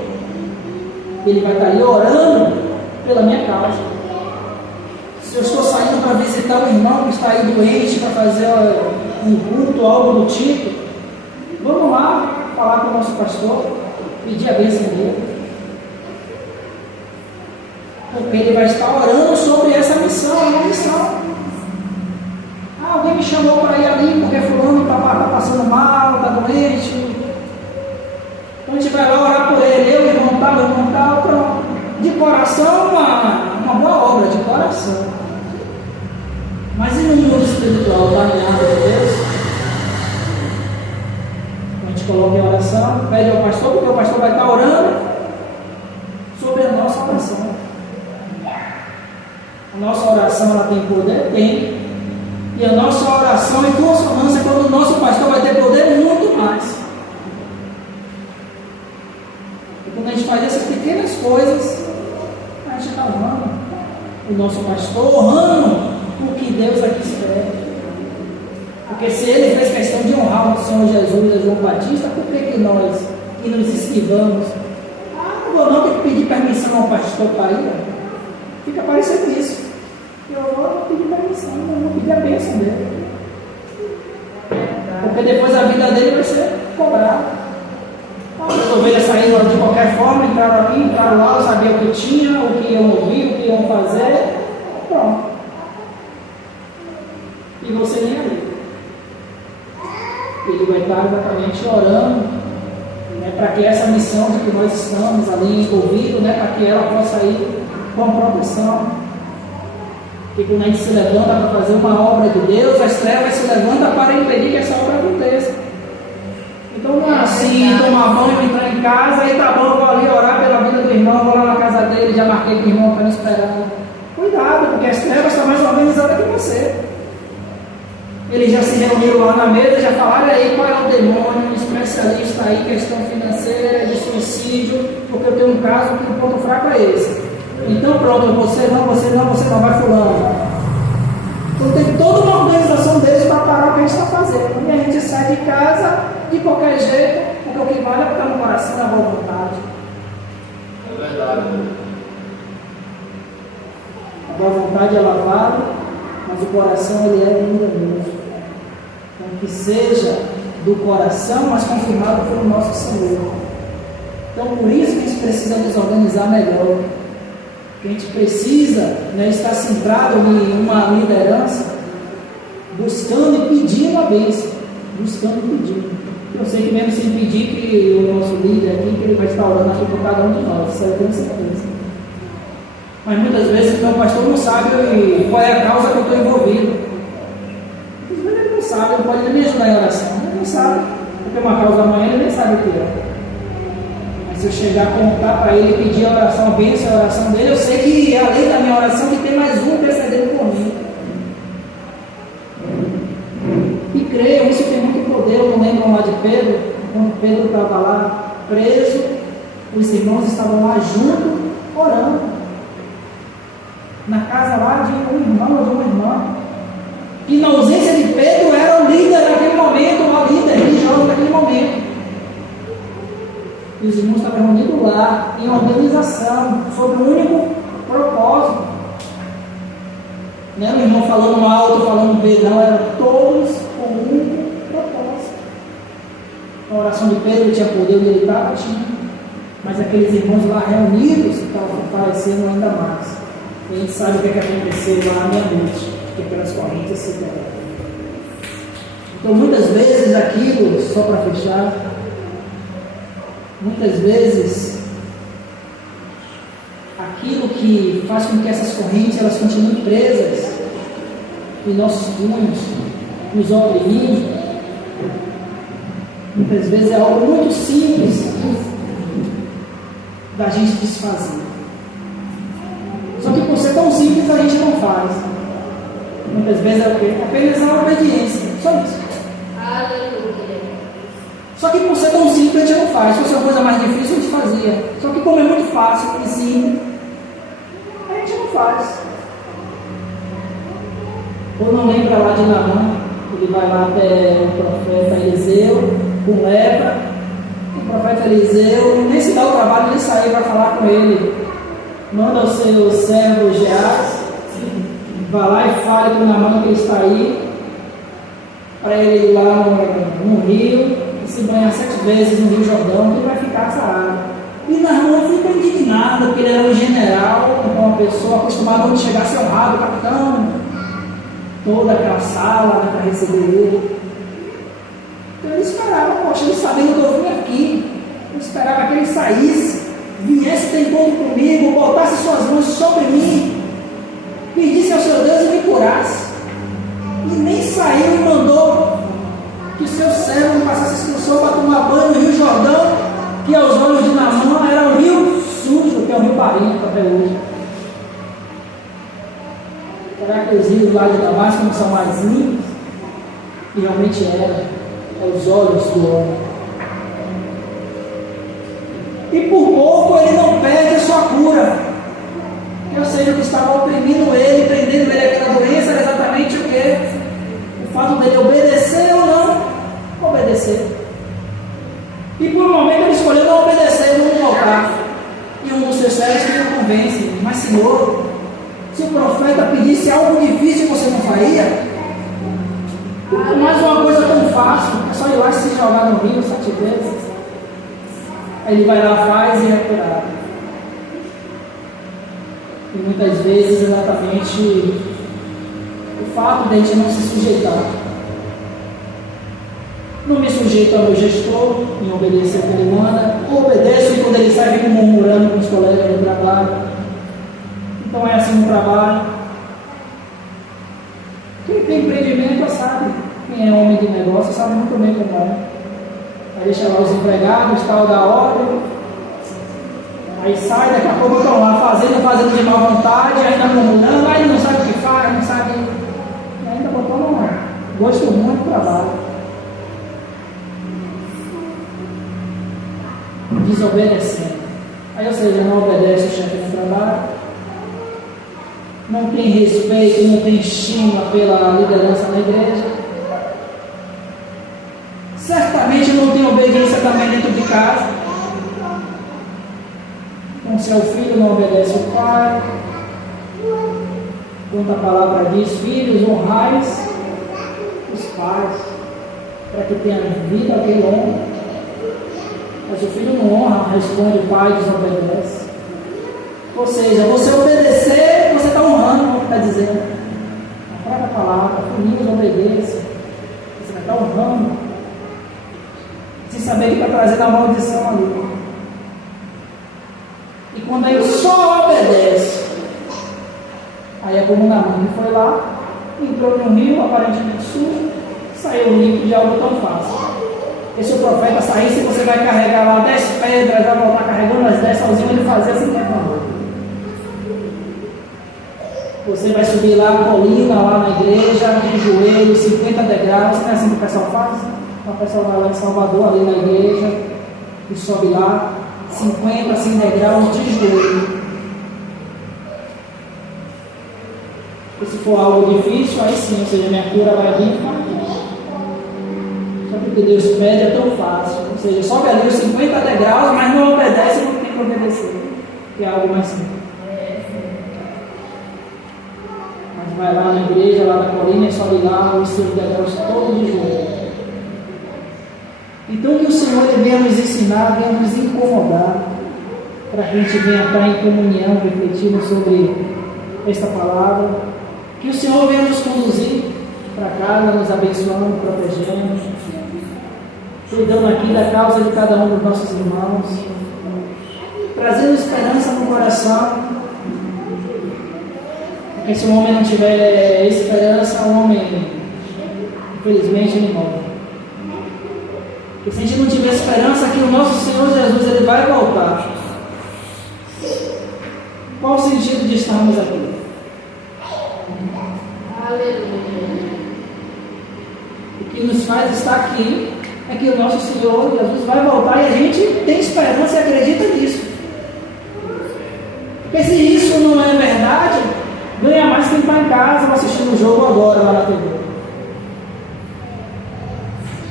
vai estar ali orando pela minha causa. Se eu estou saindo para visitar um irmão que está aí doente, para fazer um culto ou algo do tipo, vamos lá falar com o nosso pastor, pedir a bênção dele, porque ele vai estar orando sobre essa missão, é uma missão. Alguém me chamou para ir ali porque fulano está passando mal, está doente. Então a gente vai lá orar por ele, eu, irmão tal, pronto. De coração, uma boa obra, de coração. Mas e no mundo espiritual, da aliança de Deus? A gente coloca em oração, pede ao pastor, porque o pastor vai estar orando sobre a nossa oração. A nossa oração, ela tem poder? Tem. E a nossa oração em consonância com o nosso pastor vai ter poder muito mais. E quando a gente faz essas pequenas coisas, a gente está honrando o nosso pastor, honrando o que Deus aqui espera. Porque se ele fez questão de honrar o Senhor Jesus e João Batista, por que nós que nos esquivamos? Não vou não ter que pedir permissão ao pastor para ir. Fica parecendo isso. Eu vou pedir permissão, eu vou pedir a bênção dele. Porque depois a vida dele vai ser cobrada. As ovelhas saíram de qualquer forma, entraram ali, entraram lá, eu sabia o que tinha, o que iam ouvir, o que iam fazer. Pronto. E você nem ali. Ele vai estar exatamente orando, né, para que essa missão de que nós estamos ali envolvidos, né, para que ela possa ir com proteção. Porque quando a gente se levanta para fazer uma obra de Deus, as trevas se levantam para impedir que essa obra aconteça. Então não é assim, tomar banho, entrar em casa, e tá bom, eu vou ali orar pela vida do irmão, vou lá na casa dele, já marquei que o irmão está me esperando. Cuidado, porque as trevas estão mais organizadas que você. Eles já se reuniram lá na mesa, já falaram aí qual é o demônio, um especialista aí, questão financeira, de suicídio, porque eu tenho um caso que o ponto fraco é esse. Então pronto, você não, vai fulano. Então tem toda uma organização deles para parar o que a gente está fazendo. E a gente sai de casa de qualquer jeito, porque o que vale é o que está no coração, na boa vontade. É verdade. A boa vontade é lavada, mas o coração ele é enganoso. Então que seja do coração, mas confirmado pelo nosso Senhor. Então por isso que a gente precisa nos organizar melhor. A gente precisa, né, estar centrado em uma liderança, buscando e pedindo a bênção, buscando e pedindo. Eu sei que mesmo sem pedir que o nosso líder aqui, que ele vai estar orando aqui por cada um de nós, isso eu tenho certeza. Mas muitas vezes o meu pastor não sabe qual é a causa que eu estou envolvido. Muitas vezes ele não sabe, ele pode me ajudar em oração, ele não sabe, porque uma causa amanhã ele nem sabe o que é. Se eu chegar a contar para ele, pedir a oração, a bênção, a oração dele, eu sei que além da minha oração, que tem mais um intercedendo por mim. E creio, isso tem muito poder. Eu não lembro lá de Pedro, quando Pedro estava lá preso, os irmãos estavam lá junto, orando. Na casa lá de um irmão ou de uma irmã. E na ausência de Pedro, era o líder naquele momento, o líder religioso naquele momento. E os irmãos estavam reunidos lá, em organização, sobre um único propósito. Não era o irmão falando mal, outro falando bem, não, eram todos com um único propósito. A oração de Pedro tinha poder, onde ele estava, tinha. Mas aqueles irmãos lá reunidos estavam fortalecendo ainda mais. E a gente sabe o que aconteceu lá à meia-noite, que aquelas correntes se quebraram. Então, muitas vezes aquilo, só para fechar, muitas vezes aquilo que faz com que essas correntes elas continuem presas em nossos punhos, nos oprimindo, muitas vezes é algo muito simples da gente desfazer. Só que por ser tão simples a gente não faz. Muitas vezes é o quê? Apenas a obediência. Só isso. Aleluia. Só que por ser tão simples a gente não faz. Se fosse uma coisa mais difícil a gente fazia. Só que como é muito fácil e simples, a gente não faz. Ou não lembra lá de Naamã, ele vai lá até o profeta Eliseu, com lepra. O profeta Eliseu nem se dá o trabalho de sair para falar com ele. Manda o seu servo Geás, vá lá e fale com Naamã que ele está aí, para ele ir lá no rio e se banhar 7 vezes no Rio Jordão, que ele vai ficar sarado. E Naamã fica indignado, porque ele era um general, uma pessoa acostumada a onde chegasse honrado, capitão, toda aquela sala, né, para receber ele. Então ele esperava, poxa, ele sabendo que eu vim aqui, eu esperava que ele saísse, viesse ter encontro comigo, botasse suas mãos sobre mim, pedisse ao seu Deus e me curasse. E nem saiu e mandou que o seu servo passasse instrução para tomar banho no Rio Jordão, que aos olhos de Naamã era um rio sujo, que é o rio Barriga até hoje. Será que os rios lá de Damasco não são mais limpos? E realmente era. É os olhos do homem. E por pouco ele não perde a sua cura. Ou seja, o que estava oprimindo ele, prendendo ele àquela doença, era exatamente o que? O fato dele obedecer ou não obedecer. E por um momento ele escolheu não obedecer, não voltar. E um dos seus servos que o convence: mas Senhor, se o profeta pedisse algo difícil, você não faria? Mais uma coisa tão fácil, é só ir lá e se jogar no rio 7 vezes. Aí ele vai lá, faz e é curado. E muitas vezes, exatamente, o fato de a gente não se sujeitar. Não me sujeito ao meu gestor, em obedecer o que ele manda, obedeço e quando ele sai, fico murmurando com os colegas do trabalho. Então é assim no trabalho. Quem tem empreendimento sabe, quem é homem de negócio sabe muito bem como é. Aí deixa lá os empregados, tal da ordem, aí sai, daqui a pouco estão lá fazendo de má vontade, ainda murmurando, aí não sabe o que faz, não sabe, e ainda botou no gosto muito do trabalho. Desobedecendo. Aí, ou seja, não obedece o chefe do trabalho, não tem respeito, não tem estima pela liderança da igreja, certamente não tem obediência também dentro de casa. Então, se é o filho, não obedece o pai. Quanto a palavra diz: filhos, honrais os pais, para que tenha vida aquele homem. Mas o filho não honra, responde o pai, desobedece. Ou seja, você obedecer, você está honrando o que está dizendo. A própria palavra: filhinhos, obedeça. Você vai estar honrando, sem saber que está trazendo a maldição ali. E quando ele só obedece, aí é como Naamã, que foi lá, entrou no rio, aparentemente sujo, saiu limpo de algo tão fácil. E se o profeta saísse, você vai carregar lá 10 pedras, vai voltar carregando as 10 sozinho, ele fazia assim que falou. Você vai subir lá a colina, lá na igreja, de joelhos, 50 degraus, não é assim que o pessoal faz? O pessoal vai lá em Salvador, ali na igreja, e sobe lá, 50 assim, degraus de joelho. E se for algo difícil, aí sim, ou seja, minha cura vai vir fácil. Só que o que Deus pede é tão fácil. Ou seja, sobe ali os 50 degraus, mas não obedece porque tem que obedecer. Que é algo mais simples. Mas vai lá na igreja, lá na colina, e sobe lá os seus degraus todos de joelho. Então que o Senhor venha nos ensinar, venha nos incomodar, para que a gente venha estar em comunhão, refletindo sobre esta palavra. Que o Senhor venha nos conduzir para casa, nos abençoando, protegendo, cuidando aqui da causa de cada um dos nossos irmãos, trazendo esperança no coração. Porque se o homem não tiver esperança, o homem, infelizmente, ele morre. E se a gente não tiver esperança que o nosso Senhor Jesus ele vai voltar, qual o sentido de estarmos aqui? Aleluia. O que nos faz estar aqui é que o nosso Senhor Jesus vai voltar e a gente tem esperança e acredita nisso. Porque se isso não é verdade, ganha mais quem está em casa ou assistindo o jogo agora lá na TV.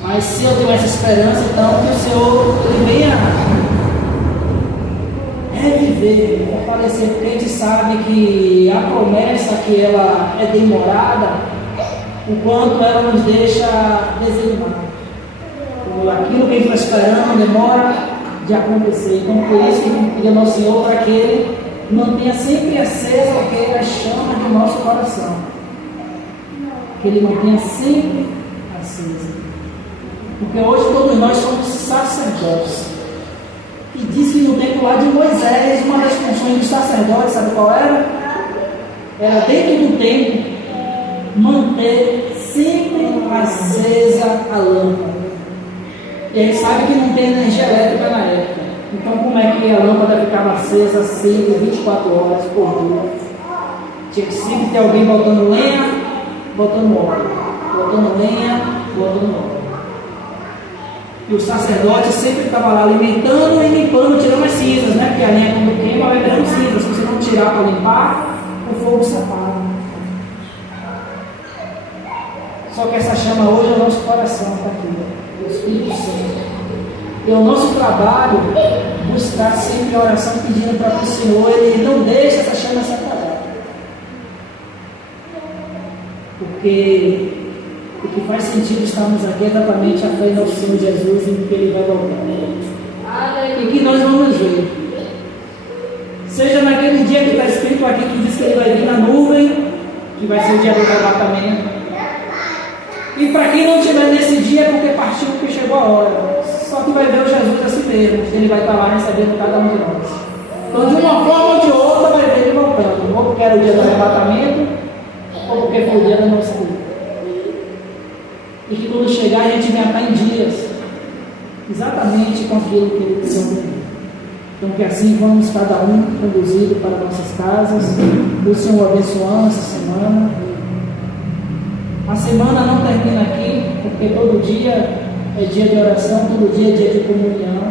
Mas se eu tenho essa esperança, então que o Senhor ele venha reviver, fortalecer, porque a gente sabe que a promessa que ela é demorada, o quanto ela nos deixa desanimados. Aquilo que a gente está esperando demora de acontecer. Então por isso que a gente pede ao nosso Senhor para que Ele mantenha sempre acesa a chama do nosso coração. Que Ele mantenha sempre acesa. Porque hoje todos nós somos sacerdotes. E diz que no tempo lá de Moisés, uma das funções dos sacerdotes, sabe qual era? Era dentro do templo manter sempre acesa a lâmpada. E a gente sabe que não tem energia elétrica na época. Então como é que a lâmpada ficava acesa sempre 24 horas por dia? Tinha que sempre ter alguém botando lenha, botando óleo. Botando lenha, botando óleo. E o sacerdote sempre estava lá alimentando e limpando, tirando as cinzas, né? Porque a lenha quando queima vai virando cinzas. Se você não tirar para limpar, o fogo se apaga. Só que essa chama hoje é o nosso coração, está aqui, o Espírito Santo. E é o nosso trabalho buscar sempre a oração pedindo para que o Senhor ele não deixe essa chama se apagar. Porque o que faz sentido estarmos aqui é exatamente a fé no Senhor Jesus em que Ele vai voltar. E que nós vamos ver. Seja naquele dia que está escrito aqui que diz que Ele vai vir na nuvem, que vai ser o dia do arrebatamento. E para quem não estiver nesse dia é porque partiu, porque chegou a hora. Só que vai ver o Jesus assim mesmo. Ele vai estar lá recebendo cada um de nós. Então de uma forma ou de outra vai ver Ele voltando. Ou porque era o dia do arrebatamento, ou porque foi o dia da nossa vida. E que quando chegar a gente venha estar em dias exatamente com aquilo que Ele precisou. Então que assim vamos cada um conduzido para nossas casas. O Senhor abençoando essa semana. A semana não termina aqui, porque todo dia é dia de oração, todo dia é dia de comunhão.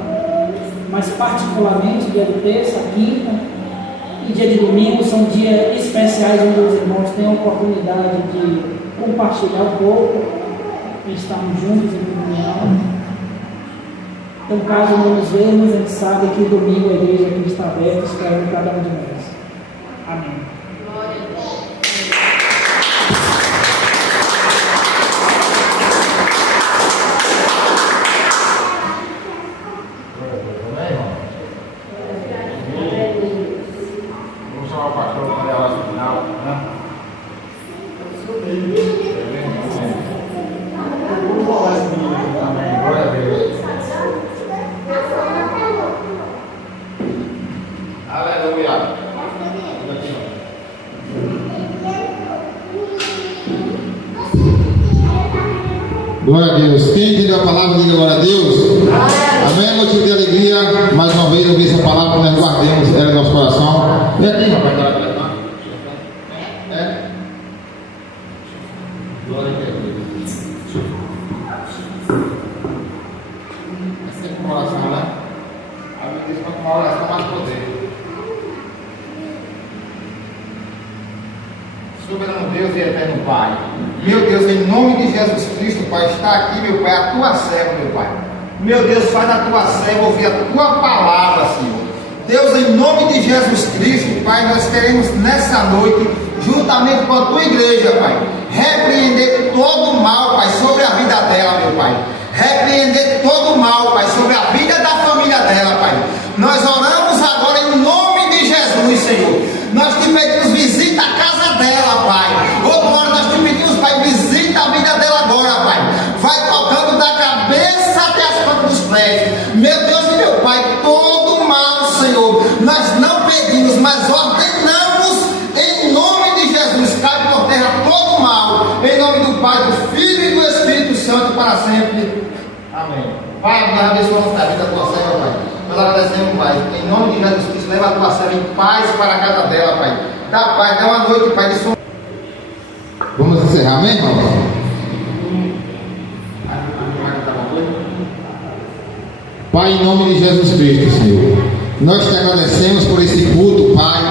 Mas particularmente dia de terça, quinta e dia de domingo são dias especiais onde os irmãos têm a oportunidade de compartilhar um pouco e estarmos juntos em comunhão. Então, caso não nos vemos, a gente sabe que domingo a igreja aqui está aberta, esperando cada um de nós. Amém. Glória a Deus. Vamos chamar o pastor para a oração final, né? Amém. Glória a Deus. Aleluia. Glória a Deus. Quem entendeu a palavra, diga glória a Deus. Amém. Motivo de alegria. Mais uma vez ouvir essa palavra que nós guardemos ela no nosso coração. Vem aqui, rapaz. É. Glória a Deus. É sempre uma oração, né? A Bíblia diz que uma oração mais poder. Soberano Deus e eterno Pai, meu Deus, em nome de Jesus Cristo, Pai, está aqui, meu Pai, a tua serva, meu Pai. Meu Deus, faz a tua serva ouvir a tua palavra, Senhor. Deus, em nome de Jesus Cristo, Pai, nós queremos nessa noite, juntamente com a tua igreja, Pai, repreender todo o mal, Pai, sobre a vida dela, meu Pai. Repreender todo o mal, Pai, sobre a vida da família dela, Pai. Nós oramos agora em pedimos, visita a casa dela, Pai. Agora nós te pedimos, Pai, visita a vida dela agora, Pai. Vai tocando da cabeça até as plantas dos pés. Meu Deus e meu Pai, todo mal, Senhor, nós não pedimos, mas ordenamos em nome de Jesus. Cai por terra todo mal, em nome do Pai, do Filho e do Espírito Santo para sempre. Amém. Pai, nós abençoamos a vida da tua serva, Pai. Nós agradecemos, Pai. Em nome de Jesus Cristo, leva a tua serva em paz para a casa dela, Pai. Dá paz, dá uma noite, Pai, de som. Vamos encerrar, amém, irmão? Pai, em nome de Jesus Cristo, Senhor, nós te agradecemos por esse culto, Pai.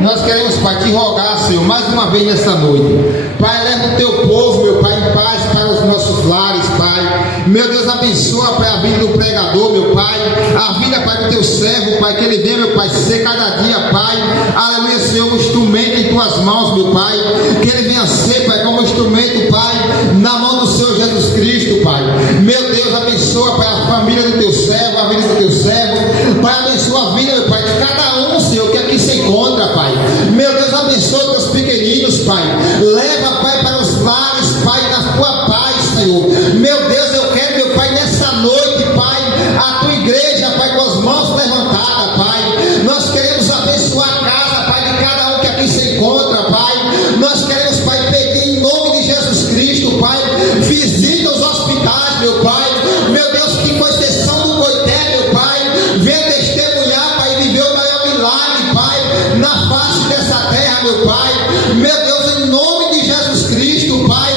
Nós queremos, Pai, te rogar, Senhor, mais uma vez nesta noite. Pai, leva o teu povo, meu Pai, em paz para os nossos lares, Pai. Meu Deus, abençoa, Pai, a vida do pregador, meu Pai. A vida, Pai, do teu servo, Pai, que ele venha, meu Pai, ser cada dia, Pai. Aleluia, Senhor, um instrumento em tuas mãos, meu Pai. Que ele venha ser, Pai, como instrumento, Pai, na mão do Senhor Jesus Cristo, Pai. Meu Deus, abençoa, Pai, a família do teu servo, a vida do teu servo. Pai, abençoa a vida, meu Pai, de cada um, Senhor, que aqui se encontra, Pai. Meu Deus, abençoa teus pequeninos, Pai. Leva, Pai, para os lares, Pai, na tua paz, Senhor. Meu Deus, eu quero, meu Pai, nessa noite, Pai, a tua igreja, Pai, com as mãos levantadas, Pai. Nós queremos abençoar a casa, Pai, de cada um que aqui se encontra, Pai. Nós queremos, Pai, pedir em nome de Jesus Cristo, Pai, visita os hospitais, meu Pai. Meu Deus, que com exceção do Coité, meu Pai, venha testemunhar, Pai, viver o maior milagre, Pai, na face dessa terra, meu Pai. Meu Deus, em nome de Jesus Cristo, Pai,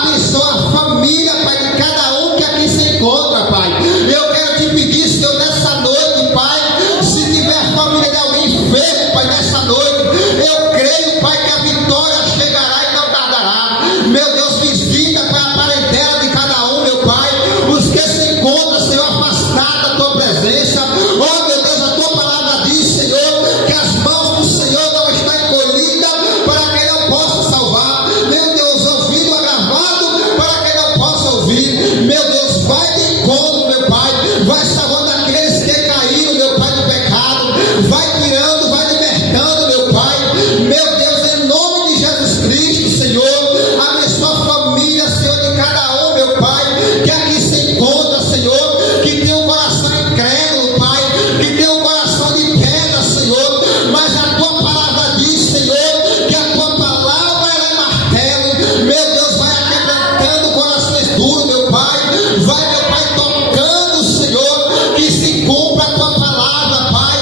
abençoa a família, Pai, de cada um que aqui se encontra, Pai. Eu quero te pedir, Senhor, nessa noite, Pai, se tiver família de alguém enfermo, Pai, nessa noite, eu creio, Pai, que a vitória chegará e não tardará. Meu Deus, visita, Pai, a parentela de cada um, meu Pai, os que se encontram, Senhor, afastados da tua presença. Oh, meu Deus, a tua palavra diz, Senhor, que as mãos do Senhor não estão encolhidas para que não possa salvar. Meu Deus, ouvido agravado para que não possa ouvir. Meu Deus, vai de encontro, meu Pai, vai salvando aqueles que caíram, meu Pai, do pecado, vai tirando, vai libertando, meu Pai. Meu Deus, em nome de Jesus Cristo, Senhor, abençoa a família, Senhor, de cada um, meu Pai, que aqui se encontra, Senhor, que tem um coração incrédulo, Pai, que tem um coração de pedra, Senhor, mas a tua palavra diz, Senhor, que a tua palavra ela é martelo. Meu Deus, vai aquebrantando corações duros, meu Pai, vai, meu Pai, tocando, Senhor, que se cumpra a tua palavra, Pai.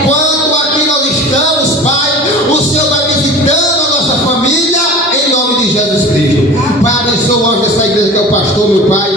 Enquanto aqui nós estamos, Pai, o Senhor vai visitando a nossa família, em nome de Jesus Cristo. Pai, abençoa o anjo dessa igreja que é o pastor, meu Pai.